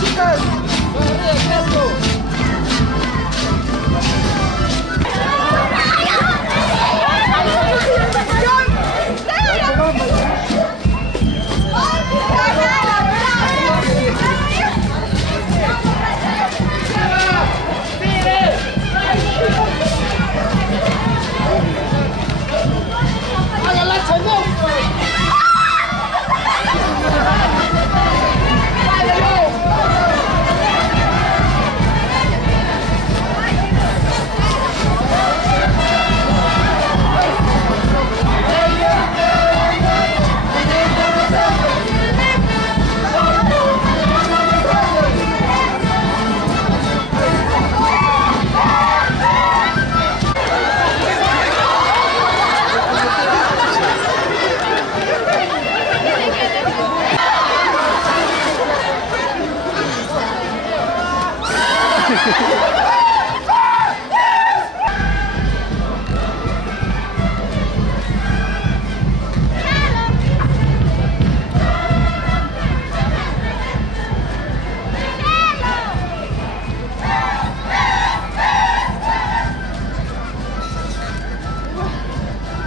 chicas!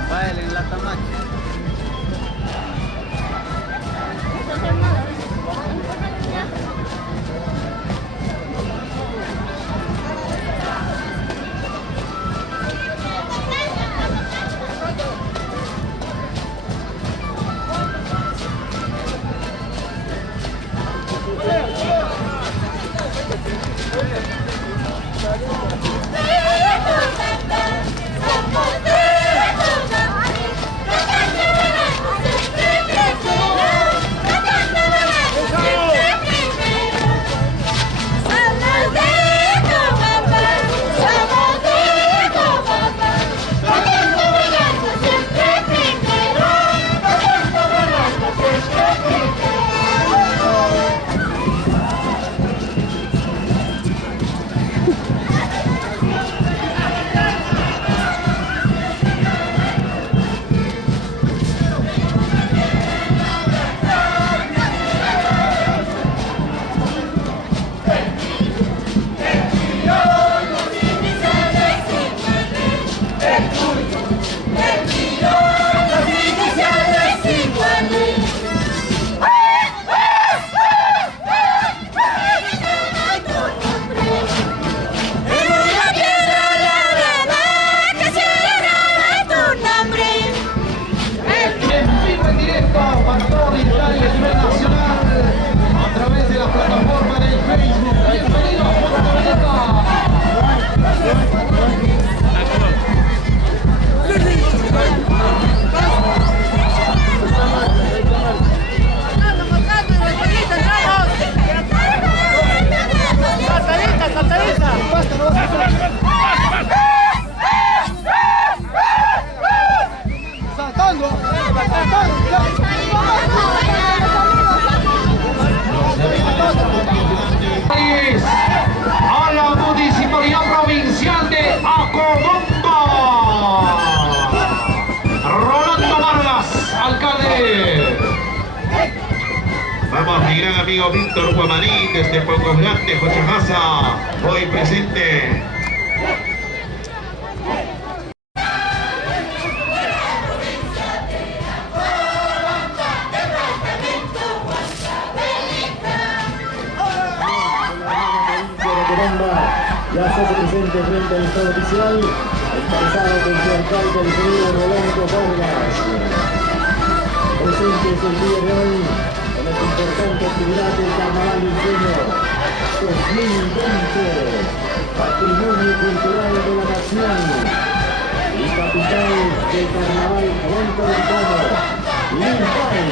Bailen la tamaña. A la Municipalidad Provincial de Acodomba. Rolando Vargas, alcalde. Vamos, mi gran amigo Víctor Guamaní, desde Pocos Grandes, Cochajasa, hoy presente. Ya se hace presente frente al estado oficial, encabezado por su alcalde, el ingeniero Rolando Vargas. Presentes el día de hoy en esta importante actividad del Carnaval Ingenio 2020, Patrimonio Cultural de la Nación y capital del Carnaval Huancahuancano, Limpay.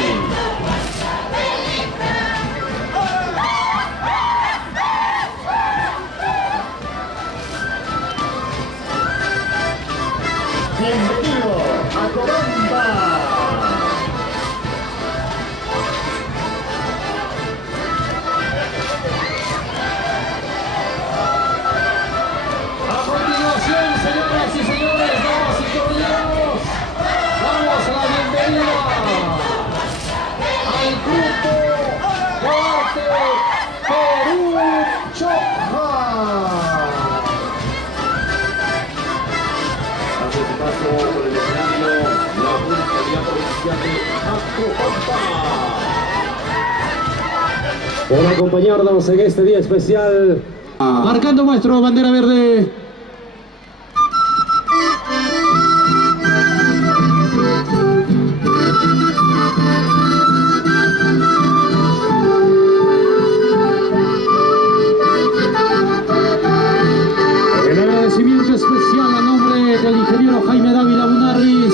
Bienvenido a Acodomba. A continuación, señoras y señores, damas y caballeros, damos la bienvenida provincia de Acobamba. Por acompañarnos en este día especial. Marcando nuestro bandera verde. El agradecimiento especial a nombre del ingeniero Jaime Dávila Munarriz,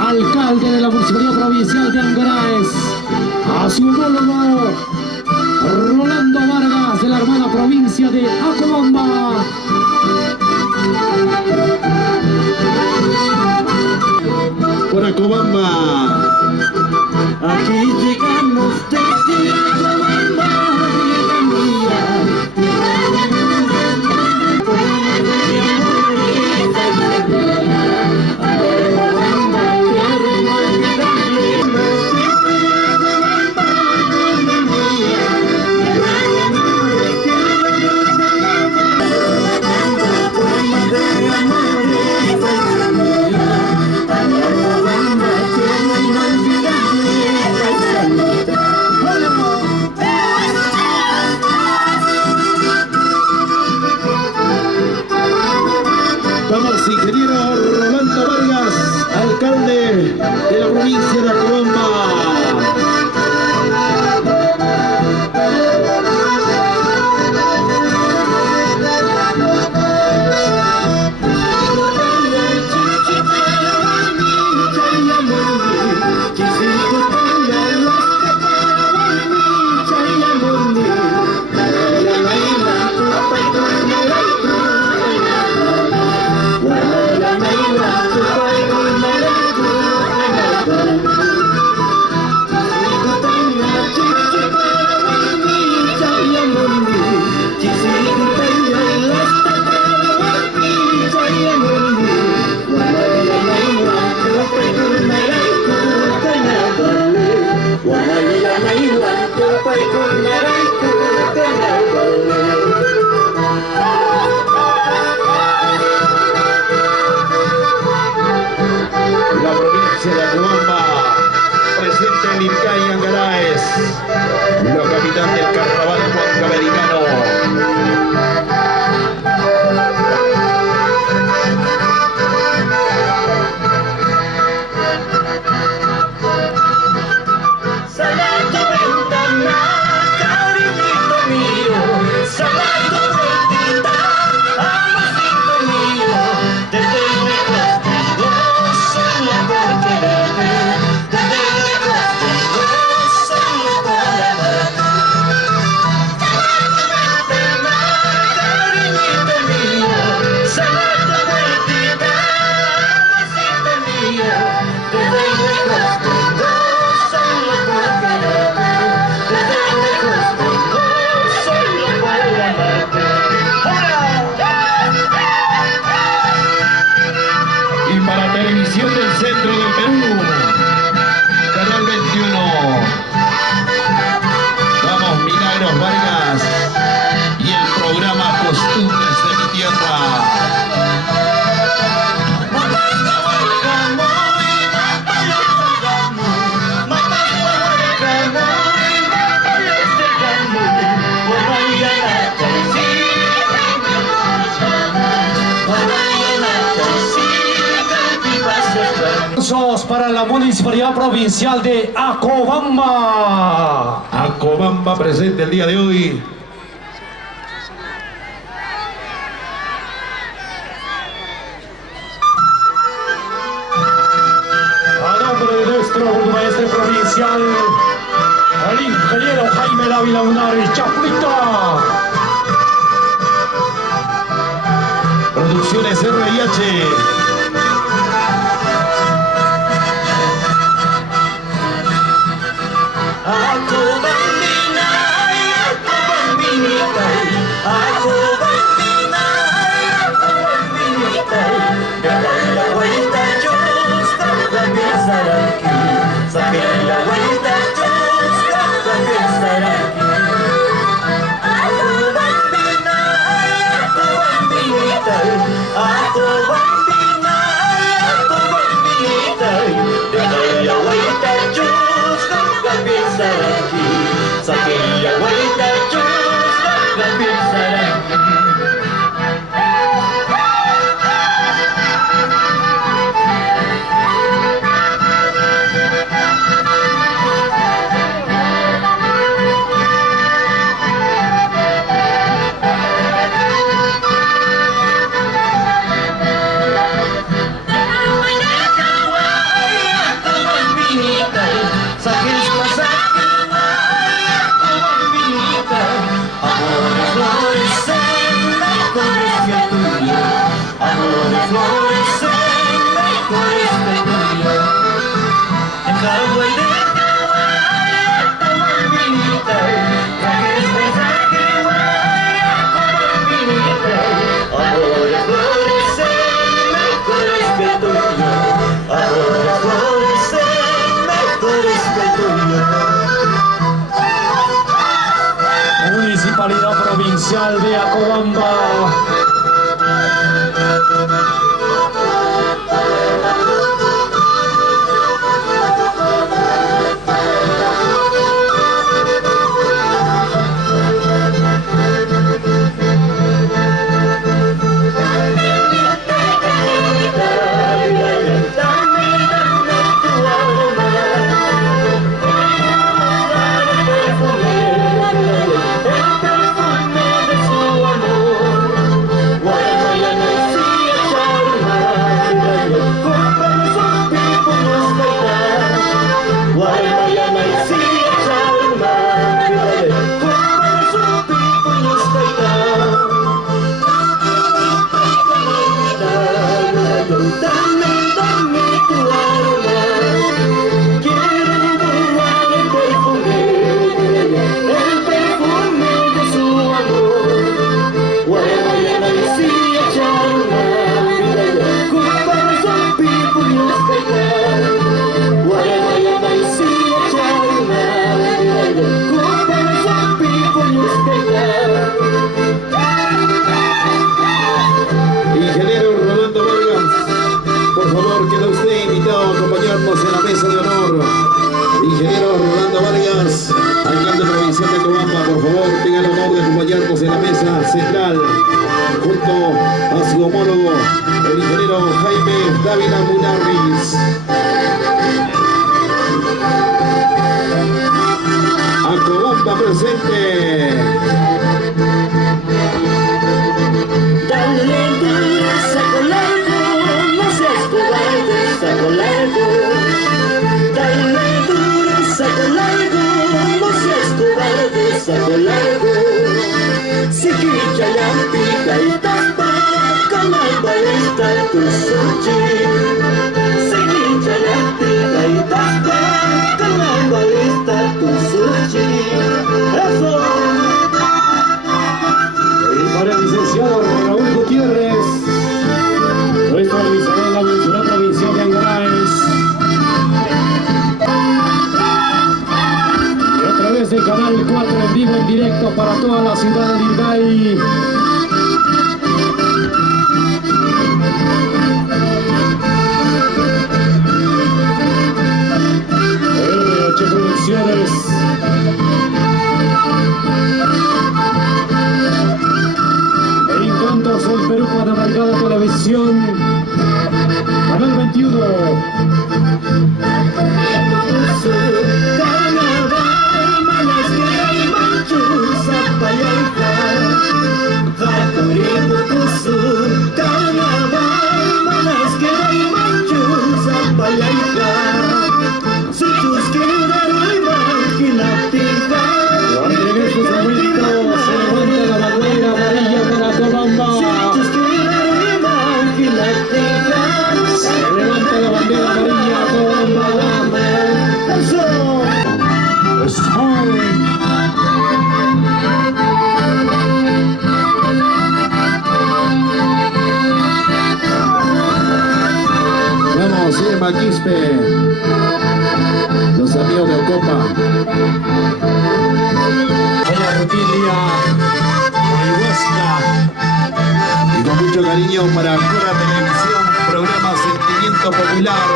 alcalde de la Municipalidad Provincial de Angaraes, a su homólogo Rolando Vargas de la hermana provincia de Acobamba. Por Acobamba. Aquí llegamos desde Acobamba, tierra mía. Vamos, ingeniero Rolando Vargas, alcalde de la provincia de Acobamba. La provincia de Acobamba, presente en Lircay y Angaraes, la capital del carnaval americano. Televisión del Centro del Perú, Canal 21. Vamos, Milagros Vargas y el programa Costumbres de mi Tierra. Para la Municipalidad Provincial de Acobamba. Acobamba presente el día de hoy. A nombre de nuestro maestro provincial, el ingeniero Jaime Dávila Munarriz, Chapulita. Producciones RIH. Aku bambina, aku bambina, provincial de Acobamba. En la mesa de honor, ingeniero Rolando Vargas, alcalde provincial de Acobamba, por favor, tenga el honor de acompañarnos en la mesa central, junto a su homólogo, el ingeniero Jaime Dávila Munarriz. Acobamba presente. Dale duro, saco largo, no seas cobarde, saco largo. Dale duro, saco largo, no seas cobarde, saco largo. Si quilla ya pica y tapa, calamba está tu sushi. Si quilla ya pica y tapa, calamba está tu sushi. Eso. Para el licenciado Raúl Gutiérrez, nuestro avisador de la Municipalidad Provincial de Angaraes. Y a través del Canal 4 en vivo, en directo para toda la ciudad de Lirgay. RH Producciones. El Perú Panamericana Televisión, Canal 21. Cuando en estos momentos se levanta la bandera amarilla para Acobamba. Se levanta la bandera amarilla Acobamba. Vamos, Irma Quispe, los amigos de Ocopa. Doña Rutilia Mayhuesca. Y con mucho cariño para Cora Televisión, programa Sentimiento Popular.